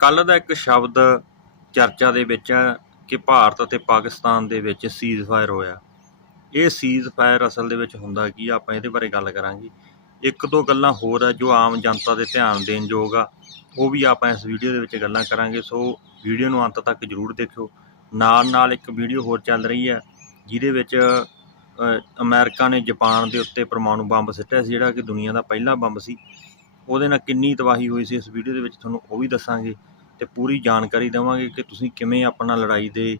ਕੱਲ ਦਾ ਇੱਕ ਸ਼ਬਦ ਚਰਚਾ ਦੇ ਵਿੱਚ ਹੈ ਕਿ ਭਾਰਤ ਅਤੇ ਪਾਕਿਸਤਾਨ ਦੇ ਵਿੱਚ ਸੀਜ਼ ਫਾਇਰ ਹੋਇਆ। ਇਹ ਸੀਜ਼ ਫਾਇਰ ਅਸਲ ਦੇ ਵਿੱਚ ਹੁੰਦਾ ਕੀ ਆ ਆਪਾਂ ਇਹਦੇ ਬਾਰੇ ਗੱਲ ਕਰਾਂਗੇ। ਇੱਕ ਦੋ ਗੱਲਾਂ ਹੋਰ ਆ ਜੋ ਆਮ ਜਨਤਾ ਦੇ ਧਿਆਨ ਦੇਣ ਯੋਗ ਆ ਉਹ ਵੀ ਆਪਾਂ ਇਸ ਵੀਡੀਓ ਦੇ ਵਿੱਚ ਗੱਲਾਂ ਕਰਾਂਗੇ। ਸੋ ਵੀਡੀਓ ਨੂੰ ਅੰਤ ਤੱਕ ਜਰੂਰ ਦੇਖਿਓ। ਨਾਲ ਨਾਲ ਇੱਕ ਵੀਡੀਓ ਹੋਰ ਚੱਲ ਰਹੀ ਹੈ ਜਿਹਦੇ ਵਿੱਚ ਅ, ਅਮਰੀਕਾ ਨੇ ਜਾਪਾਨ ਦੇ ਉੱਤੇ ਪਰਮਾਣੂ ਬੰਬ ਸਿੱਟਿਆ ਸੀ ਜਿਹੜਾ ਕਿ ਦੁਨੀਆ ਦਾ ਪਹਿਲਾ ਬੰਬ ਸੀ। ਉਹਦੇ ਨਾਲ ਕਿੰਨੀ ਤਬਾਹੀ ਹੋਈ ਸੀ ਇਸ ਵੀਡੀਓ ਦੇ ਵਿੱਚ ਤੁਹਾਨੂੰ ਉਹ ਵੀ ਦੱਸਾਂਗੇ ਤੇ ਪੂਰੀ ਜਾਣਕਾਰੀ ਦੇਵਾਂਗੇ ਕਿ ਤੁਸੀਂ ਕਿਵੇਂ ਆਪਣਾ ਲੜਾਈ ਦੇ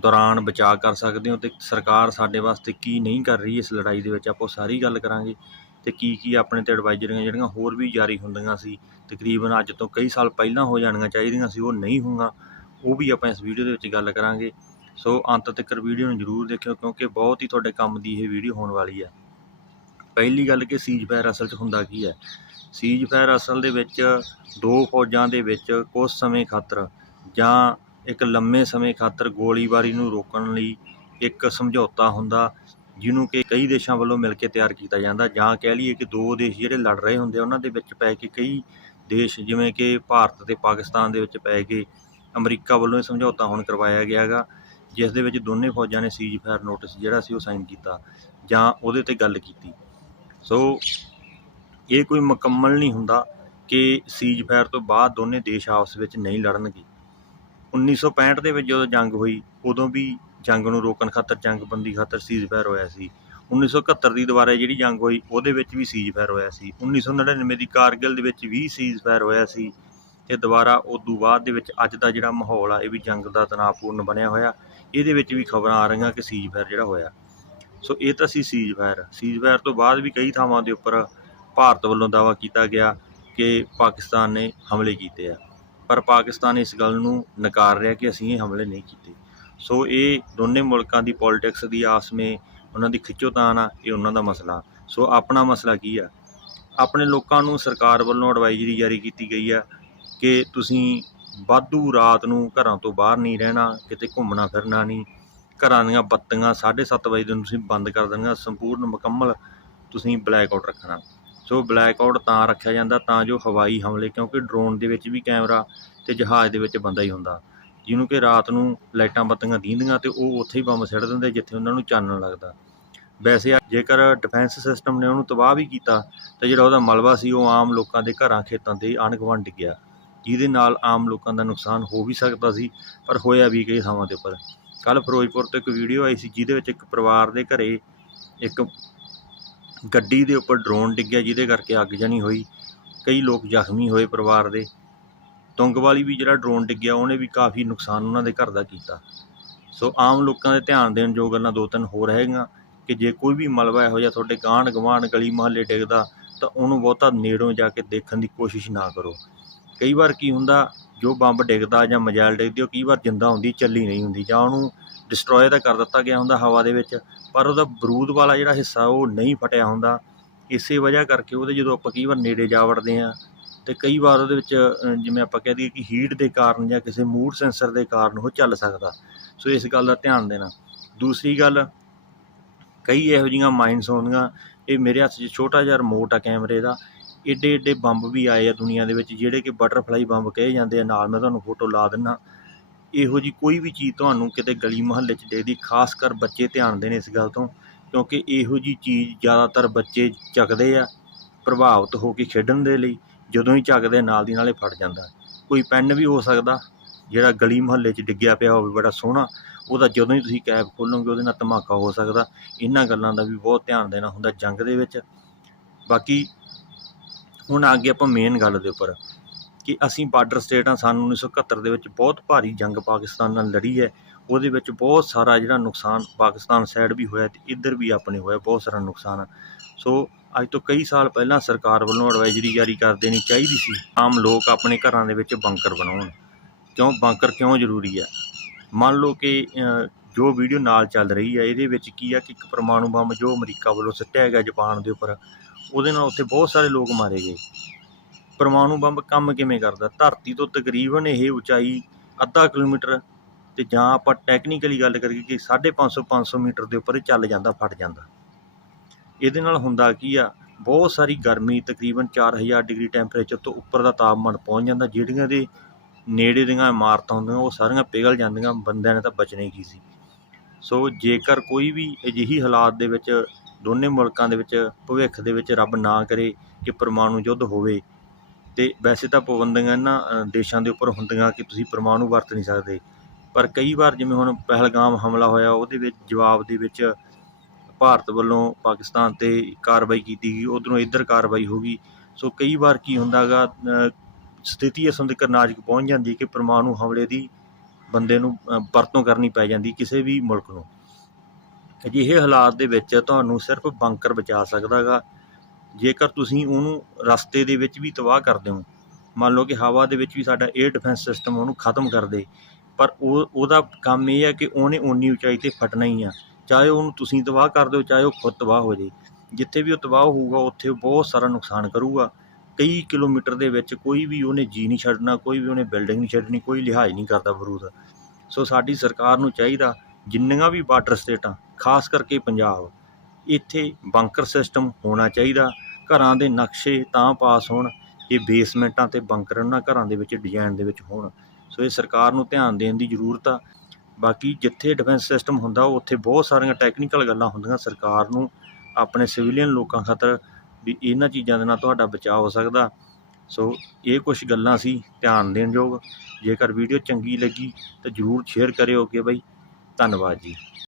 ਦੌਰਾਨ ਬਚਾਅ ਕਰ ਸਕਦੇ ਹੋ ਤੇ ਸਰਕਾਰ ਸਾਡੇ ਵਾਸਤੇ ਕੀ ਨਹੀਂ ਕਰ ਰਹੀ ਇਸ ਲੜਾਈ ਦੇ ਵਿੱਚ, ਆਪਾਂ ਉਹ ਸਾਰੀ ਗੱਲ ਕਰਾਂਗੇ ਤੇ ਕੀ ਕੀ ਆਪਣੇ ਤੇ ਐਡਵਾਈਜ਼ਰੀਆਂ ਜਿਹੜੀਆਂ ਹੋਰ ਵੀ ਜਾਰੀ ਹੁੰਦੀਆਂ ਸੀ, ਤਕਰੀਬਨ ਅੱਜ ਤੋਂ ਕਈ ਸਾਲ ਪਹਿਲਾਂ ਹੋ ਜਾਣੀਆਂ ਚਾਹੀਦੀਆਂ ਸੀ, ਉਹ ਨਹੀਂ ਹੋਈਆਂ ਉਹ ਵੀ ਆਪਾਂ ਇਸ ਵੀਡੀਓ ਦੇ ਵਿੱਚ ਗੱਲ ਕਰਾਂਗੇ। ਸੋ ਅੰਤ ਤੱਕ ਵੀਡੀਓ ਨੂੰ ਜਰੂਰ ਦੇਖਿਓ ਕਿਉਂਕਿ ਬਹੁਤ ਹੀ ਤੁਹਾਡੇ ਕੰਮ ਦੀ ਇਹ ਵੀਡੀਓ ਹੋਣ ਵਾਲੀ ਹੈ। ਪਹਿਲੀ ਗੱਲ ਕਿ ਸੀਜ਼ ਫਾਇਰ ਅਸਲ 'ਚ ਹੁੰਦਾ ਕੀ ਹੈ? ਸੀਜ਼ ਫਾਇਰ ਅਸਲ ਦੇ ਵਿੱਚ ਦੋ ਫੌਜਾਂ ਦੇ ਵਿੱਚ ਕੁਝ ਸਮੇਂ ਖਾਤਰ ਜਾਂ ਇੱਕ ਲੰਮੇ ਸਮੇਂ ਖਾਤਰ ਗੋਲੀਬਾਰੀ ਨੂੰ ਰੋਕਣ ਲਈ ਇੱਕ ਸਮਝੌਤਾ ਹੁੰਦਾ ਜਿਹਨੂੰ ਕਿ ਕਈ ਦੇਸ਼ਾਂ ਵੱਲੋਂ ਮਿਲ ਕੇ ਤਿਆਰ ਕੀਤਾ ਜਾਂਦਾ। ਜਾਂ ਕਹਿ ਲਈਏ ਕਿ ਦੋ ਦੇਸ਼ ਜਿਹੜੇ ਲੜ ਰਹੇ ਹੁੰਦੇ ਆ, ਉਹਨਾਂ ਦੇ ਵਿੱਚ ਪੈ ਕੇ ਕਈ ਦੇਸ਼ ਜਿਵੇਂ ਕਿ ਭਾਰਤ ਤੇ ਪਾਕਿਸਤਾਨ ਦੇ ਵਿੱਚ ਪੈ ਕੇ ਅਮਰੀਕਾ ਵੱਲੋਂ ਇਹ ਸਮਝੌਤਾ ਹੁਣ ਕਰਵਾਇਆ ਗਿਆ ਹੈਗਾ ਜਿਸ ਦੇ ਵਿੱਚ ਦੋਨੇ ਫੌਜਾਂ ਨੇ ਸੀਜ਼ ਫਾਇਰ ਨੋਟਿਸ ਜਿਹੜਾ ਸੀ ਉਹ ਸਾਈਨ ਕੀਤਾ ਜਾਂ ਉਹਦੇ ਤੇ ਗੱਲ ਕੀਤੀ। ਸੋ ਇਹ ਕੋਈ ਮੁਕੰਮਲ ਨਹੀਂ ਹੁੰਦਾ ਕਿ ਸੀਜ਼ ਫਾਇਰ ਤੋਂ ਬਾਅਦ ਦੋਨੇ ਦੇਸ਼ ਆਪਸ ਵਿੱਚ ਨਹੀਂ ਲੜਨਗੇ। 1965 ਦੇ ਵਿੱਚ ਜਦੋਂ ਜੰਗ ਹੋਈ, ਉਦੋਂ ਵੀ ਜੰਗ ਨੂੰ ਰੋਕਣ ਖਾਤਰ, ਜੰਗਬੰਦੀ ਖਾਤਰ ਸੀਜ਼ ਫਾਇਰ ਹੋਇਆ ਸੀ। 1971 ਦੀ ਦੁਬਾਰਾ ਜਿਹੜੀ ਜੰਗ ਹੋਈ, ਉਹਦੇ ਵਿੱਚ ਵੀ ਸੀਜ਼ ਫਾਇਰ ਹੋਇਆ ਸੀ। 1999 ਦੀ ਕਾਰਗਿਲ ਦੇ ਵਿੱਚ ਵੀ ਸੀਜ਼ ਫਾਇਰ ਹੋਇਆ ਸੀ ਤੇ ਦੁਬਾਰਾ ਉਦੋਂ ਬਾਅਦ ਦੇ ਵਿੱਚ ਅੱਜ ਦਾ ਜਿਹੜਾ ਮਾਹੌਲ ਆ, ਇਹ ਵੀ ਜੰਗ ਦਾ ਤਣਾਅਪੂਰਨ ਬਣਿਆ ਹੋਇਆ। ਇਹਦੇ ਵਿੱਚ ਵੀ ਖਬਰਾਂ ਆ ਰਹੀਆਂ ਕਿ ਸੀਜ਼ ਫਾਇਰ ਜਿਹੜਾ ਹੋਇਆ। ਸੋ ਇਹ ਤਾਂ ਸੀ ਸੀਜ਼ ਫਾਇਰ। ਸੀਜ਼ ਫਾਇਰ ਤੋਂ ਬਾਅਦ ਵੀ ਕਈ ਥਾਵਾਂ ਦੇ ਉੱਪਰ ਭਾਰਤ ਵੱਲੋਂ ਦਾਅਵਾ ਕੀਤਾ ਗਿਆ ਕਿ ਪਾਕਿਸਤਾਨ ਨੇ ਹਮਲੇ ਕੀਤੇ ਆ। ਪਰ ਪਾਕਿਸਤਾਨ ਇਸ ਗੱਲ ਨੂੰ ਨਕਾਰ ਰਿਹਾ ਕਿ ਅਸੀਂ ਇਹ ਹਮਲੇ ਨਹੀਂ ਕੀਤੇ। ਸੋ ਇਹ ਦੋਨੇ ਮੁਲਕਾਂ ਦੀ ਪੋਲਿਟਿਕਸ ਦੀ ਆਸ ਵਿੱਚ ਉਹਨਾਂ ਦੀ ਖਿੱਚੋਤਾਣ ਆ, ਇਹ ਉਹਨਾਂ ਦਾ ਮਸਲਾ। ਸੋ ਆਪਣਾ ਮਸਲਾ ਕੀ ਆ? ਆਪਣੇ ਲੋਕਾਂ ਨੂੰ ਸਰਕਾਰ ਵੱਲੋਂ ਐਡਵਾਈਜ਼ਰੀ ਜਾਰੀ ਕੀਤੀ ਗਈ ਆ ਕਿ ਤੁਸੀਂ ਵਾਧੂ ਰਾਤ ਨੂੰ ਘਰਾਂ ਤੋਂ ਬਾਹਰ ਨਹੀਂ ਰਹਿਣਾ, ਕਿਤੇ ਘੁੰਮਣਾ ਫਿਰਨਾ ਨਹੀਂ। ਘਰਾਂ ਦੀਆਂ ਬੱਤੀਆਂ 7:30 ਵਜੇ ਨੂੰ ਤੁਸੀਂ ਬੰਦ ਕਰ ਦੇਣੀਆਂ, ਸੰਪੂਰਨ ਮੁਕੰਮਲ ਤੁਸੀਂ ਬਲੈਕ ਆਊਟ ਰੱਖਣਾ। ਸੋ ਬਲੈਕ ਆਊਟ ਤਾਂ ਰੱਖਿਆ ਜਾਂਦਾ, ਤਾਂ ਜੋ ਹਵਾਈ ਹਮਲੇ, ਕਿਉਂਕਿ ਡਰੋਨ ਦੇ ਵਿੱਚ ਵੀ ਕੈਮਰਾ ਤੇ ਜਹਾਜ਼ ਦੇ ਵਿੱਚ ਬੰਦਾ ਹੀ ਹੁੰਦਾ। ਜਿਹਨੂੰ ਕਿ ਰਾਤ ਨੂੰ ਲਾਈਟਾਂ ਬੱਤੀਆਂ ਦੀਂਦੀਆਂ ਤੇ ਉਹ ਉੱਥੇ ਹੀ ਬੰਬ ਸਿੱਟ ਦਿੰਦੇ, ਜਿੱਥੇ ਉਹਨਾਂ ਨੂੰ ਚਾਨਣ ਲੱਗਦਾ। ਵੈਸੇ ਜੇਕਰ ਡਿਫੈਂਸ ਸਿਸਟਮ ਨੇ ਉਹਨੂੰ ਤਬਾਹ ਵੀ ਕੀਤਾ, ਤੇ ਜਿਹੜਾ ਉਹਦਾ ਮਲਬਾ ਸੀ, ਉਹ ਆਮ ਲੋਕਾਂ ਦੇ ਘਰਾਂ, ਖੇਤਾਂ 'ਤੇ ਆਂਢ ਗੁਆਂਢ ਡਿੱਗਿਆ ਜਿਹਦੇ ਨਾਲ ਆਮ ਲੋਕਾਂ ਦਾ ਨੁਕਸਾਨ ਹੋ ਵੀ ਸਕਦਾ ਸੀ, ਪਰ ਹੋਇਆ ਵੀ ਕਈ ਥਾਵਾਂ ਦੇ ਉੱਪਰ। ਕੱਲ ਫਿਰੋਜ਼ਪੁਰ ਤੋਂ ਇੱਕ ਵੀਡੀਓ ਆਈ ਸੀ, ਜਿਹਦੇ ਵਿੱਚ ਇੱਕ ਪਰਿਵਾਰ ਦੇ ਘਰੇ ਇੱਕ ਗੱਡੀ ਦੇ ਉੱਪਰ ਡਰੋਨ ਡਿੱਗਿਆ ਜਿਹਦੇ ਕਰਕੇ ਅੱਗ ਜਣੀ ਹੋਈ। ਕਈ ਲੋਕ ਜ਼ਖਮੀ ਹੋਏ ਪਰਿਵਾਰ ਦੇ। ਤੁੰਗ ਵਾਲੀ ਵੀ ਜਿਹੜਾ ਡਰੋਨ ਡਿੱਗਿਆ, ਉਹਨੇ ਵੀ ਕਾਫੀ ਨੁਕਸਾਨ ਉਹਨਾਂ ਦੇ ਘਰ ਦਾ ਕੀਤਾ। ਸੋ ਆਮ ਲੋਕਾਂ ਦੇ ਧਿਆਨ ਦੇਣ ਜੋ ਗੱਲਾਂ ਦੋ ਤਿੰਨ ਹੋਰ ਹੈਗੀਆਂ ਕਿ ਜੇ ਕੋਈ ਵੀ ਮਲਬਾ ਇਹੋ ਜਿਹਾ ਤੁਹਾਡੇ ਗਾਂਢ ਗਵਾਂਢ ਗਲੀ ਮੁਹੱਲੇ ਡਿੱਗਦਾ ਤਾਂ ਉਹਨੂੰ ਬਹੁਤਾ ਨੇੜੋਂ ਜਾ ਕੇ ਦੇਖਣ ਦੀ ਕੋਸ਼ਿਸ਼ ਨਾ ਕਰੋ। ਕਈ ਵਾਰ ਕੀ ਹੁੰਦਾ ਜੋ ਬੰਬ ਡਿੱਗਦਾ ਜਾਂ ਮਜਾਇਲ ਡਿੱਗਦੀ, ਉਹ ਕਈ ਵਾਰ ਜਿੰਦਾ ਹੁੰਦੀ, ਚੱਲੀ ਨਹੀਂ ਹੁੰਦੀ ਜਾਂ ਉਹਨੂੰ ਡਿਸਟਰੋਏ ਤਾਂ ਕਰ ਦਿੱਤਾ ਗਿਆ ਹੁੰਦਾ ਹਵਾ ਦੇ ਵਿੱਚ, ਪਰ ਉਹਦਾ ਬਰੂਦ ਵਾਲਾ ਜਿਹੜਾ ਹਿੱਸਾ, ਉਹ ਨਹੀਂ ਫਟਿਆ ਹੁੰਦਾ। ਇਸੇ ਵਜ੍ਹਾ ਕਰਕੇ ਉਹਦੇ ਜਦੋਂ ਆਪਾਂ ਕਈ ਵਾਰ ਨੇੜੇ ਜਾ ਵੜਦੇ ਆ ਤੇ ਕਈ ਵਾਰ ਉਹਦੇ ਵਿੱਚ ਜਿਵੇਂ ਆਪਾਂ ਕਹਿ ਦਈਏ ਕਿ ਹੀਟ ਦੇ ਕਾਰਨ ਜਾਂ ਕਿਸੇ ਮੂਡ ਸੈਂਸਰ ਦੇ ਕਾਰਨ ਉਹ ਚੱਲ ਸਕਦਾ। ਸੋ ਇਸ ਗੱਲ ਦਾ ਧਿਆਨ ਦੇਣਾ। ਦੂਸਰੀ ਗੱਲ, ਕਈ ਇਹੋ ਜਿਹੀਆਂ ਮਾਈਨਸ ਹੁੰਦੀਆਂ ਇਹ ਮੇਰੇ ਹੱਥ 'ਚ ਛੋਟਾ ਜਿਹਾ ਰਿਮੋਟ ਆ ਕੈਮਰੇ ਦਾ ਏਡੇ ਏਡੇ ਬੰਬ ਵੀ ਆਏ ਆ ਦੁਨੀਆ ਦੇ ਵਿੱਚ, ਜਿਹੜੇ ਕਿ ਬਟਰਫਲਾਈ ਬੰਬ ਕਹੇ ਜਾਂਦੇ ਆ। ਨਾਲ ਮੈਂ ਤੁਹਾਨੂੰ ਫੋਟੋ ਲਾ ਦਿੰਨਾ। ਇਹੋ ਜੀ ਕੋਈ ਵੀ ਚੀਜ਼ ਤੁਹਾਨੂੰ ਕਿਤੇ ਗਲੀ ਮੁਹੱਲੇ 'ਚ ਦੇਖਦੀ, ਖਾਸ ਕਰ ਬੱਚੇ ਧਿਆਨ ਦੇਣ ਇਸ ਗੱਲ ਤੋਂ, ਕਿਉਂਕਿ ਇਹੋ ਜੀ ਚੀਜ਼ ਜ਼ਿਆਦਾਤਰ ਬੱਚੇ ਚੱਕਦੇ ਆ, ਪ੍ਰਭਾਵਿਤ ਹੋ ਕੇ ਖੇਡਣ ਦੇ ਲਈ, ਜਦੋਂ ਹੀ ਚੱਕਦੇ ਨਾਲ ਦੀ ਨਾਲੇ ਫਟ ਜਾਂਦਾ। ਕੋਈ ਪੈਨ ਵੀ ਹੋ ਸਕਦਾ, ਜਿਹੜਾ ਗਲੀ ਮੁਹੱਲੇ 'ਚ ਡਿੱਗਿਆ ਪਿਆ ਹੋਵੇ, ਬੜਾ ਸੋਹਣਾ, ਉਹਦਾ ਜਦੋਂ ਹੀ ਤੁਸੀਂ ਕੈਬ ਖੋਲੋਗੇ ਉਹਦੇ ਨਾਲ ਧਮਾਕਾ ਹੋ ਸਕਦਾ। ਇਹਨਾਂ ਗੱਲਾਂ ਦਾ ਵੀ ਬਹੁਤ ਧਿਆਨ ਦੇਣਾ ਹੁੰਦਾ ਜੰਗ ਦੇ ਵਿੱਚ। ਬਾਕੀ ਹੁਣ ਆ ਗਏ ਆਪਾਂ ਮੇਨ ਗੱਲ ਦੇ ਉੱਪਰ, ਕਿ ਅਸੀਂ ਬਾਰਡਰ ਸਟੇਟ ਆ, ਸਾਨੂੰ 1971 ਦੇ ਵਿੱਚ ਬਹੁਤ ਭਾਰੀ ਜੰਗ ਪਾਕਿਸਤਾਨ ਨਾਲ ਲੜੀ ਹੈ। ਉਹਦੇ ਵਿੱਚ ਬਹੁਤ ਸਾਰਾ ਜਿਹੜਾ ਨੁਕਸਾਨ ਪਾਕਿਸਤਾਨ ਸਾਈਡ ਵੀ ਹੋਇਆ ਤੇ ਇੱਧਰ ਵੀ ਆਪਣੇ ਹੋਇਆ, ਬਹੁਤ ਸਾਰਾ ਨੁਕਸਾਨ। ਸੋ ਅੱਜ ਤੋਂ ਕਈ ਸਾਲ ਪਹਿਲਾਂ ਸਰਕਾਰ ਵੱਲੋਂ ਐਡਵਾਈਜ਼ਰੀ ਜਾਰੀ ਕਰ ਦੇਣੀ ਚਾਹੀਦੀ ਸੀ, ਆਮ ਲੋਕ ਆਪਣੇ ਘਰਾਂ ਦੇ ਵਿੱਚ ਬੰਕਰ ਬਣਾਉਣ। ਕਿਉਂ? ਬੰਕਰ ਕਿਉਂ ਜ਼ਰੂਰੀ ਹੈ? ਮੰਨ ਲਓ ਕਿ ਜੋ ਵੀਡੀਓ ਨਾਲ ਚੱਲ ਰਹੀ ਹੈ, ਇਹਦੇ ਵਿੱਚ ਕੀ ਆ ਕਿ ਇੱਕ ਪਰਮਾਣੂ ਬੰਬ ਜੋ ਅਮਰੀਕਾ ਵੱਲੋਂ ਸਿੱਟਿਆ ਗਿਆ, ਜਾਪਾਨ ਦੇ ਉੱਪਰ ਉਹਦੇ ਨਾਲ ਉੱਥੇ ਬਹੁਤ ਸਾਰੇ ਲੋਕ ਮਾਰੇ ਗਏ। ਪਰਮਾਣੂ ਬੰਬ ਕੰਮ ਕਿਵੇਂ ਕਰਦਾ? ਧਰਤੀ ਤੋਂ ਤਕਰੀਬਨ ਇਹ ਉਚਾਈ ਅੱਧਾ ਕਿਲੋਮੀਟਰ ਤੇ ਜਾਂ ਆਪਾਂ ਟੈਕਨੀਕਲੀ ਗੱਲ ਕਰੀਏ ਕਿ 550 500 ਮੀਟਰ ਦੇ ਉੱਪਰ ਚੱਲ ਜਾਂਦਾ, ਫਟ ਜਾਂਦਾ। ਇਹਦੇ ਨਾਲ ਹੁੰਦਾ ਕੀ ਆ? ਬਹੁਤ ਸਾਰੀ ਗਰਮੀ ਤਕਰੀਬਨ 4000 ਡਿਗਰੀ ਟੈਂਪਰੇਚਰ ਤੋਂ ਉੱਪਰ ਦਾ ਤਾਪਮਾਨ ਪਹੁੰਚ ਜਾਂਦਾ। ਜਿਹੜੀਆਂ ਦੇ ਨੇੜੇ ਦੀਆਂ ਇਮਾਰਤਾਂ ਹੁੰਦੀਆਂ, ਉਹ ਸਾਰੀਆਂ ਪਿਘਲ ਜਾਂਦੀਆਂ, ਬੰਦਿਆਂ ਨੇ ਤਾਂ ਬਚਣਾ ਹੀ ਕੀ ਸੀ। ਸੋ ਜੇਕਰ ਕੋਈ ਵੀ ਅਜਿਹੀ ਹਾਲਾਤ ਦੇ ਵਿੱਚ ਦੋਨੇ ਮੁਲਕਾਂ ਦੇ ਵਿੱਚ ਭਵਿੱਖ ਦੇ ਵਿੱਚ ਰੱਬ ਨਾ ਕਰੇ ਕਿ ਪਰਮਾਣੂ ਯੁੱਧ ਹੋਵੇ। ਤੇ ਵੈਸੇ ਤਾਂ ਪਾਬੰਦੀਆਂ ਇਹਨਾਂ ਦੇਸ਼ਾਂ ਦੇ ਉੱਪਰ ਹੁੰਦੀਆਂ ਕਿ ਤੁਸੀਂ ਪਰਮਾਣੂ ਵਰਤ ਨਹੀਂ ਸਕਦੇ। ਪਰ ਕਈ ਵਾਰ ਜਿਵੇਂ ਹੁਣ ਪਹਿਲਗਾਮ ਹਮਲਾ ਹੋਇਆ, ਉਹਦੇ ਵਿੱਚ ਜਵਾਬ ਦੇ ਵਿੱਚ ਭਾਰਤ ਵੱਲੋਂ ਪਾਕਿਸਤਾਨ ਤੇ ਕਾਰਵਾਈ ਕੀਤੀ ਗਈ, ਉਧਰੋਂ ਇੱਧਰ ਕਾਰਵਾਈ ਹੋ ਗਈ। ਸੋ ਕਈ ਵਾਰ ਕੀ ਹੁੰਦਾਗਾ ਸਥਿਤੀ ਇਸ ਤੱਕ ਨਾਜ਼ੁਕ ਪਹੁੰਚ ਜਾਂਦੀ ਕਿ ਪਰਮਾਣੂ ਹਮਲੇ ਦੀ ਬੰਦੇ ਨੂੰ ਵਰਤੋਂ ਕਰਨੀ ਪੈ ਜਾਂਦੀ ਕਿਸੇ ਵੀ ਮੁਲਕ ਨੂੰ। ਅਜਿਹੇ ਹਾਲਾਤ ਦੇ ਵਿੱਚ ਤੁਹਾਨੂੰ ਸਿਰਫ ਬੰਕਰ ਬਚਾ ਸਕਦਾ ਸਕਦਾਗਾ। ਜੇਕਰ ਤੁਸੀਂ ਉਹਨੂੰ ਰਸਤੇ ਦੇ ਵਿੱਚ ਵੀ ਤਬਾਹ ਕਰਦੇ ਹੋ, ਮੰਨ ਲਓ ਕਿ ਹਵਾ ਦੇ ਵਿੱਚ ਵੀ ਸਾਡਾ 에ਅਰ ਡਿਫੈਂਸ ਸਿਸਟਮ ਉਹਨੂੰ ਖਤਮ ਕਰ ਦੇ, ਪਰ ਉਹ, ਉਹਦਾ ਕੰਮ ਇਹ ਹੈ ਕਿ ਉਹਨੇ ਓਨੀ ਉਚਾਈ ਤੇ ਫਟਣਾ ਹੀ ਆ। ਚਾਹੇ ਉਹਨੂੰ ਤੁਸੀਂ ਤਬਾਹ ਕਰ ਦਿਓ, ਚਾਹੇ ਉਹ ਖੁਦ ਤਬਾਹ ਹੋ ਜੇ। ਜਿੱਥੇ ਵੀ ਉਹ ਤਬਾਹ ਹੋਊਗਾ, ਉੱਥੇ ਉਹ ਬਹੁਤ ਸਾਰਾ ਨੁਕਸਾਨ ਕਰੂਗਾ। ਕਈ ਕਿਲੋਮੀਟਰ ਦੇ ਵਿੱਚ ਕੋਈ ਵੀ ਉਹਨੇ ਜੀ ਨਹੀਂ ਛੱਡਣਾ, ਕੋਈ ਵੀ ਉਹਨੇ ਬਿਲਡਿੰਗ ਨਹੀਂ ਛੱਡਣੀ, ਕੋਈ ਲਿਹਾਜ਼ ਨਹੀਂ ਕਰਦਾ ਬਰੂਦ ਸੋ ਸਾਡੀ ਸਰਕਾਰ ਨੂੰ ਚਾਹੀਦਾ ਜਿੰਨੀਆਂ ਵੀ ਬਾਰਡਰ ਸਟੇਟਾਂ ਖਾਸ ਕਰਕੇ ਪੰਜਾਬ, ਇੱਥੇ ਬੰਕਰ ਸਿਸਟਮ ਹੋਣਾ ਚਾਹੀਦਾ। ਘਰਾਂ ਦੇ ਨਕਸ਼ੇ ਤਾਂ ਪਾਸ ਹੋਣ ਕਿ ਬੇਸਮੈਂਟਾਂ ਤੇ ਬੰਕਰ ਉਹਨਾਂ ਘਰਾਂ ਦੇ ਵਿੱਚ ਡਿਜ਼ਾਈਨ ਦੇ ਵਿੱਚ ਹੋਣ। ਸੋ ਇਹ ਸਰਕਾਰ ਨੂੰ ਧਿਆਨ ਦੇਣ ਦੀ ਜ਼ਰੂਰਤ ਆ। ਬਾਕੀ ਜਿੱਥੇ ਡਿਫੈਂਸ ਸਿਸਟਮ ਹੁੰਦਾ, ਉੱਥੇ ਬਹੁਤ ਸਾਰੀਆਂ ਟੈਕਨੀਕਲ ਗੱਲਾਂ ਹੁੰਦੀਆਂ। ਸਰਕਾਰ ਨੂੰ ਆਪਣੇ ਸਿਵਲੀਅਨ ਲੋਕਾਂ ਖਾਤਰ ਵੀ ਇਹਨਾਂ ਚੀਜ਼ਾਂ ਦੇ ਨਾਲ ਤੁਹਾਡਾ ਬਚਾਅ ਹੋ ਸਕਦਾ। ਸੋ ਇਹ ਕੁਝ ਗੱਲਾਂ ਸੀ, ਧਿਆਨ ਦੇਣ ਯੋਗ। ਜੇਕਰ ਵੀਡੀਓ ਚੰਗੀ ਲੱਗੀ ਤਾਂ ਜਰੂਰ ਸ਼ੇਅਰ ਕਰਿਓ ਕਿ ਬਈ। ਧੰਨਵਾਦ ਜੀ।